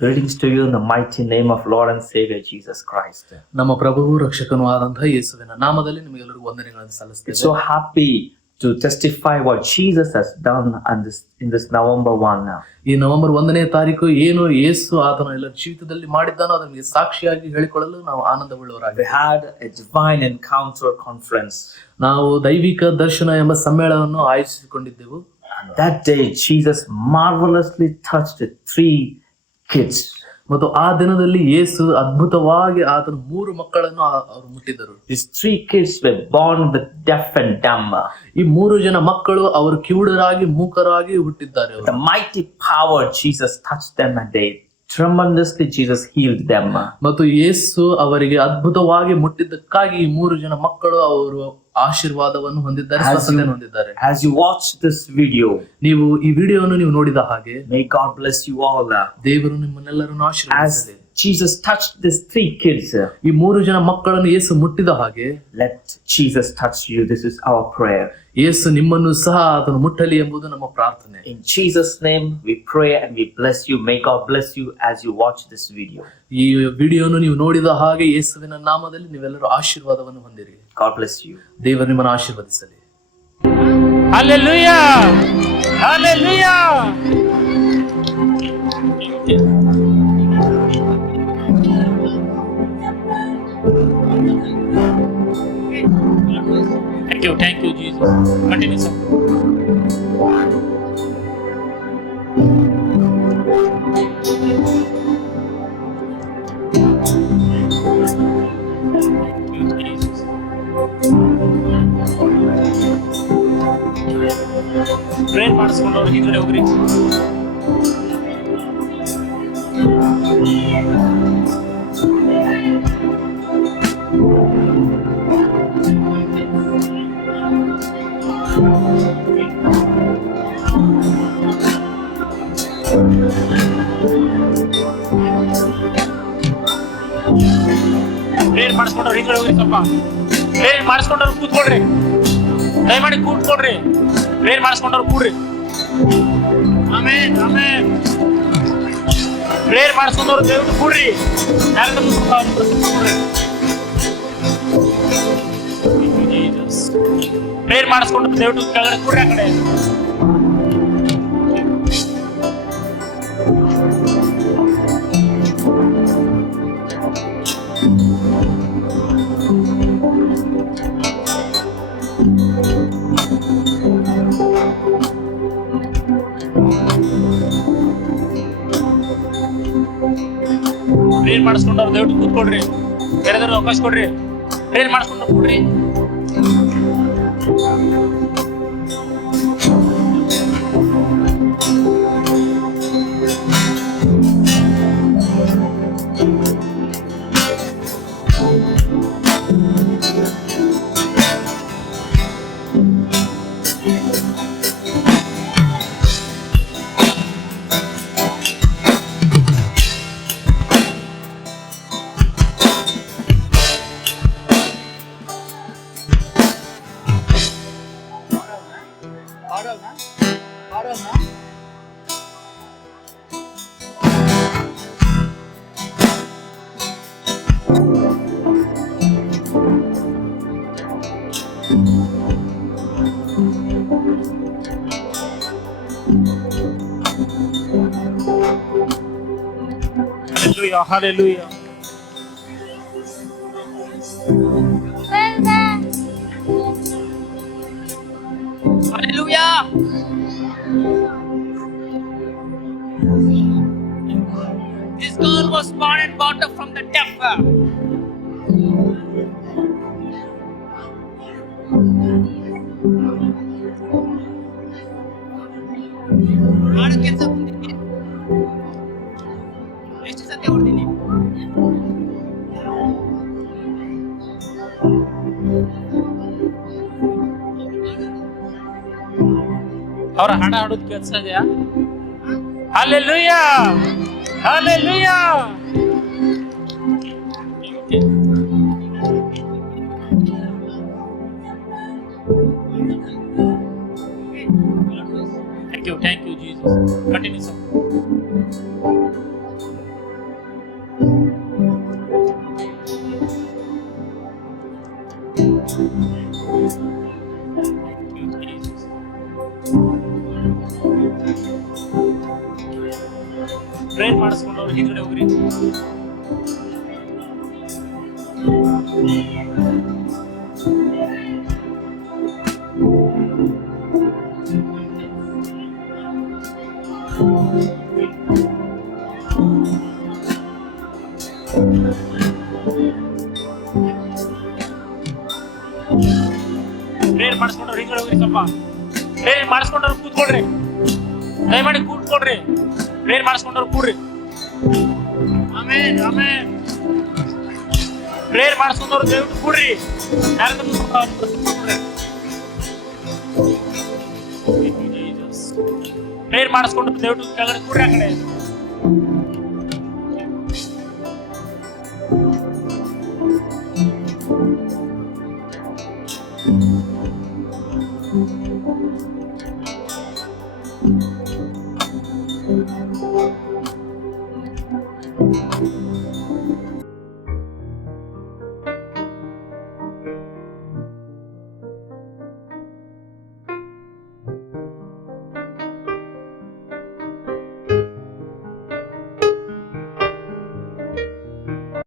Greetings to you in the mighty name of Lord and Savior Jesus Christ. ನಮ್ಮ ಪ್ರಭುವು ರಕ್ಷಕನೂ ಆದಂತಹ ಯೇಸುವಿನ ನಾಮದಲ್ಲಿ ನಿಮಗೆಲ್ಲರಿಗೂ ವಂದನೆಗಳನ್ನು ಸಲ್ಲಿಸುತ್ತೇವೆ. It's so happy to testify what Jesus has done in this November 1 now. ಈ ನವೆಂಬರ್ 1ನೇ ತಾರೀಕು ಏನು ಯೇಸು ಆತನ ಎಲ್ಲ ಜೀವಿತದಲ್ಲಿ ಮಾಡಿದ್ದಾನೋ ಅದಕ್ಕೆ ಸಾಕ್ಷಿಯಾಗಿ ಹೇಳಿಕೊಳ್ಳಲು ನಾವು ಆನಂದವುಳ್ಳವರಾಗಿ. We had a divine encounter conference. ನಾವು ದೈವಿಕ ದರ್ಶನ ಎಂಬ ಸಮ್ಮೇಳನವನ್ನು ಆಯೋಜಿಸಿಕೊಂಡಿದ್ದೆವು. And that day Jesus marvelously touched 3 kids. ಮತ್ತು ಆ ದಿನದಲ್ಲಿ ಯೇಸು ಅದ್ಭುತವಾಗಿ ಆತನ 3 ಮಕ್ಕಳನ್ನು ಅವರು ಮುಟ್ಟಿದರು. These 3 kids were born with deaf and dumb. ಈ 3 ಜನ ಮಕ್ಕಳು ಅವರು ಕಿವುಡರಾಗಿ ಮೂಕರಾಗಿ ಹುಟ್ಟಿದ್ದಾರೆ. The mighty power Jesus touched them and they tremendously Jesus healed them. ಮತ್ತು ಯೇಸು ಅವರಿಗೆ ಅದ್ಭುತವಾಗಿ ಮುಟ್ಟಿದ್ದಕ್ಕಾಗಿ ಈ 3 ಜನ ಮಕ್ಕಳು ಅವರು ಆಶೀರ್ವಾದವನ್ನು ಹೊಂದಿದ್ದಾರೆ, ಸ್ವಸ್ಥತೆಯನ್ನು ಹೊಂದಿದ್ದಾರೆ. As you watch this video, ನೀವು ಈ ವಿಡಿಯೋವನ್ನು ನೀವು ನೋಡಿದ ಹಾಗೆ may God bless you all. ದೇವರು ನಿಮ್ಮನ್ನೆಲ್ಲರನ್ನು ಆಶೀರ್ವದಿಸಲಿ. As Jesus touched these 3 kids, ಈ 3 ಜನ ಮಕ್ಕಳನ್ನು ಯೇಸು ಮುಟ್ಟಿದ ಹಾಗೆ let Jesus touch you. This is our prayer. ಯೇಸು ನಿಮ್ಮನ್ನು ಸಹ ಆತನು ಮುಟ್ಟಲಿ ಎಂಬುದು ನಮ್ಮ ಪ್ರಾರ್ಥನೆ. In Jesus' name we pray and we bless you. May God bless you as you watch this video. ಈ ವಿಡಿಯೋವನ್ನು ನೀವು ನೋಡಿದ ಹಾಗೆ ಯೇಸುವಿನ ನಾಮದಲ್ಲಿ ನೀವೆಲ್ಲರೂ ಆಶೀರ್ವಾದವನ್ನು ಹೊಂದಿರಿ. God bless you. ದೇವರು ನಿಮ್ಮನ್ನು ಆಶೀರ್ವದಿಸಲಿ. Hallelujah! Hallelujah! Thank you, Jesus. Continue, sir. Prayer ಮಾಡಿಸ್ಕೊಂಡವ್ರು ಹಿಂದೆ ಹೋಗ್ರಿ. ಪ್ರೇಯರ್ ಮಾಡಿಸ್ಕೊಂಡವ್ರು ಹಿಂದೆ ಹೋಗ್ರಿ. ಸ್ವಲ್ಪ ಪ್ರೇಯರ್ ಮಾಡಿಸ್ಕೊಂಡವ್ರು ಕೂತ್ಕೊಳ್ರಿ, ದಯಮಾಡಿ ಕೂತ್ಕೊಳ್ರಿ. ಪ್ರೇಯರ್ ಮಾಡಿಸ್ಕೊಂಡವ್ರು ಕೂಡ್ರಿ. ಆಮೇನ್ ಆಮೇನ್. ಪ್ರೇಯರ್ ಮಾಡಿಸ್ಕೊಂಡವ್ರು ದಯವಿಟ್ಟು ಕೂಡ್ರಿ. ಯಾರಾದ್ರೂ ಕೂಡ್ರಿ. ಪ್ರೇಯರ್ ಮಾಡಿಸ್ಕೊಂಡು ದಯವಿಟ್ಟು ಕೆಳಗಡೆ ಕೂಡ್ರಿ. ಆ ಕಡೆ ಪ್ರೇಯರ್ ಮಾಡಿಸ್ಕೊಂಡವ್ರು ದಯವಿಟ್ಟು ಕೂತ್ಕೊಡ್ರಿ. ಬೇರೆದಾರು ಅವಕಾಶ ಕೊಡ್ರಿ. ಪ್ರೇಯರ್ ಮಾಡಿಸ್ಕೊಂಡು ಕೂಡ್ರಿ. Hallelujah, hallelujah. Hallelujah. This girl was born and brought up from the deaf. ಎಷ್ಟು ಸತ್ಯ ಹೊಡ್ತೀನಿ. ಅವರ ಹಾಡ ಹಾಡೋದು ಕೆಲಸ ಇದೆಯಾ? Hallelujah! Hallelujah! Thank you, Jesus. Continue, sir. Prayer ಮಾಡಿಸ್ಕೊಂಡವ್ರು ಹಿಂದ್ಗಡೆ ಹೋಗ್ರಿ. ಪ್ರೇಯರ್ ಮಾಡಿಸ್ಕೊಂಡವ್ರು ಹಿಂದ್ಗಡೆ ಹೋಗ್ರಿ. ಸ್ವಲ್ಪ ಪ್ರೇಯರ್ ಮಾಡಿಸ್ಕೊಂಡವ್ರು ಕೂತ್ಕೊಳ್ರಿ, ದಯಮಾಡಿ ಕೂತ್ಕೊಳ್ರಿ. ಪ್ರೇಯರ್ ಮಾಡಿಸ್ಕೊಂಡವ್ರು ಕೂಡ್ರಿ. ಆಮೇನ್ ಆಮೇನ್. ಪ್ರೇಯರ್ ಮಾಡಿಸ್ಕೊಂಡವ್ರು ದಯವಿಟ್ಟು ಕೂಡ್ರಿ. ಪ್ರೇಯರ್ ಮಾಡಿಸ್ಕೊಂಡು ದಯವಿಟ್ಟು ಕೆಳಗಡೆ ಕೂಡ್ರಿ. ಆ ಕಡೆ